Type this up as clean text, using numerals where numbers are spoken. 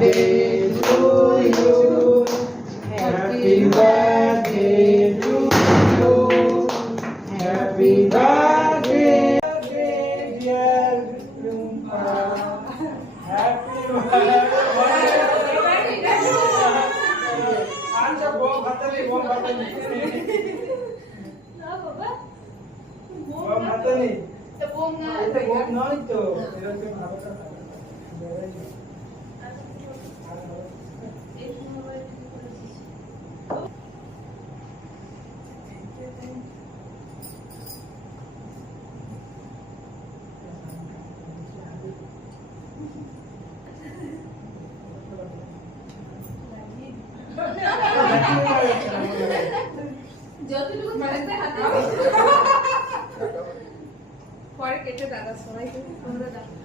Happy birthday to you. Happy birthday, dear Lumpa. Happy birthday. আচ্ছা বম হাতালি বম হাতালি। না বাবা। বম হাতালি। তো বম না। এটা বম নয় তো। এরকম আলাদা। যতটুকু পারতে হাতে পরে কেটে দাদা সবাই তোমরা দাও।